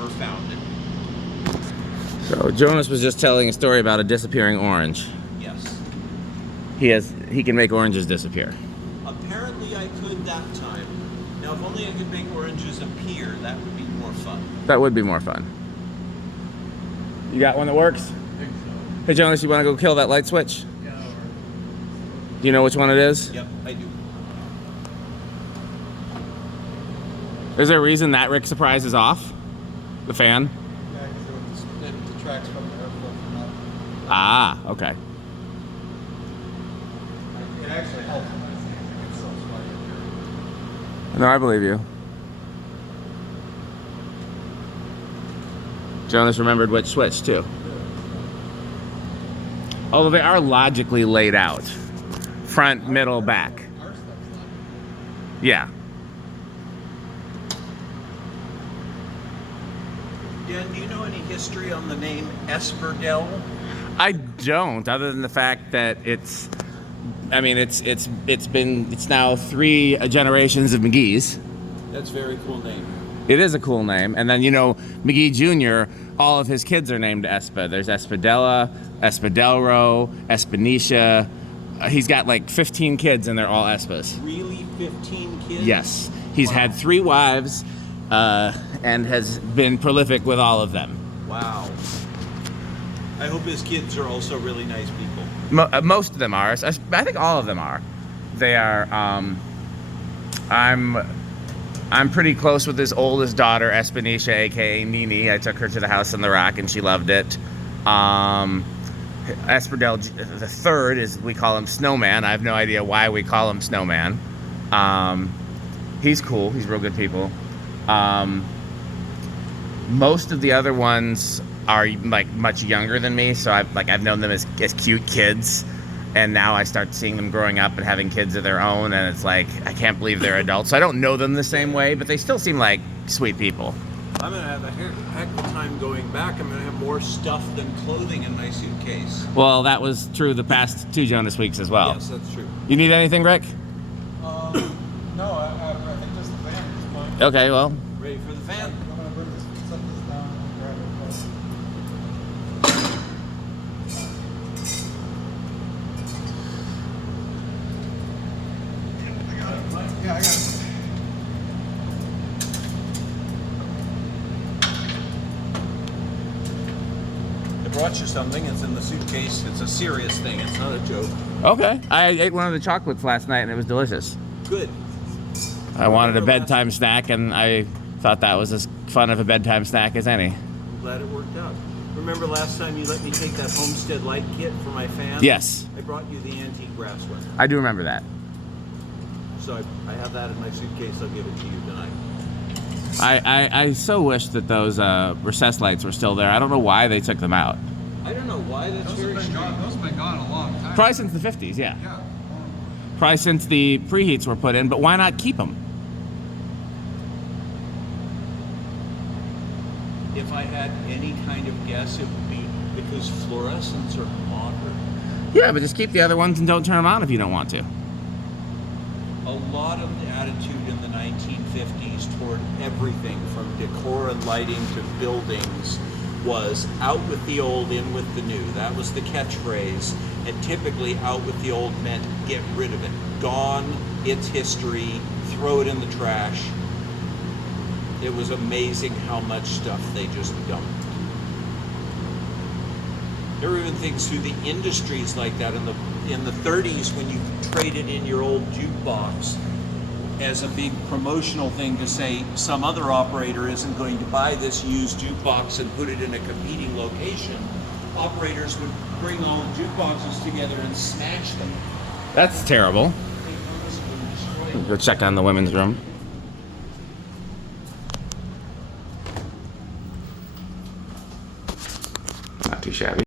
never found it. So Jonas was just telling a story about a disappearing orange. Yes. He can make oranges disappear. Apparently I could that time. Now if only I could make oranges appear, that would be more fun. That would be more fun. You got one that works? I think so. Hey Jonas, you want to go kill that light switch? Yeah, Do you know which one it is? Yep, I do. Is there a reason that RickSurprise is off? The fan? yeah, because it detracts from the airflow from that. Ah, okay. It actually helps when I see it. It's so slight. No, I believe you. Jonas remembered which switch too. Although they are logically laid out. Front, middle, back. Our stuff's not. Yeah. Dan, do you know any history on the name Esperdell? I don't, other than the fact that it's now 3 generations of McGee's. That's a very cool name. It is a cool name. And then, you know, McGee Jr., all of his kids are named Espa. There's Espedella, Espedelro, Espinicia. He's got like 15 kids and they're all Espas. Really? 15 kids? Yes. He's Wow. had 3 wives and has been prolific with all of them. Wow. I hope his kids are also really nice people. Most of them are. I think all of them are. They are. I'm pretty close with his oldest daughter, Espinicia, aka Nini. I took her to the house in the Rock, and she loved it. Esperdell the third is, we call him Snowman. I have no idea why we call him Snowman. He's cool. He's real good people. Most of the other ones are like much younger than me, so I've known them as cute kids, and now I start seeing them growing up and having kids of their own, and it's like I can't believe they're adults. So I don't know them the same way, but they still seem like sweet people. I'm going to have a heck of a time going back. I'm going to have more stuff than clothing in my suitcase. Well, that was true the past 2 Jonasweeks as well. Yes, that's true. You need anything, Rick? No, I think just the fan at this point. Okay, well, Ready for the fan? I'm gonna set this down and grab it. Yeah, I got it. I brought you something. It's in the suitcase. It's a serious thing. It's not a joke. okay. I ate one of the chocolates last night and it was delicious. Good. I wanted a bedtime snack and I thought that was as fun of a bedtime snack as any. I'm glad it worked out. Remember last time you let me take that Homestead light kit for my fan? Yes, I brought you the antique brassware. I do remember that. So I have that in my suitcase. I'll give it to you tonight. I so wish that those recessed lights were still there. I don't know why they took them out. I don't know why. That's very strange. Those have been gone a long time. Probably since the 50s, yeah. Yeah. Probably since the preheats were put in, but why not keep them? If I had any kind of guess, it would be because fluorescents are modern. Yeah, but just keep the other ones and don't turn them on if you don't want to. A lot of the attitude in the 1950s toward everything from decor and lighting to buildings was out with the old, in with the new. That was the catchphrase. And typically out with the old meant get rid of it. Gone, it's history, throw it in the trash. It was amazing how much stuff they just dumped. There were even things through the industries like that in the 30s when you traded in your old jukebox as a big promotional thing to say some other operator isn't going to buy this used jukebox and put it in a competing location. Operators would bring all the jukeboxes together and smash them. That's terrible. Take notice of them, destroy them. Go check on the women's room. Not too shabby.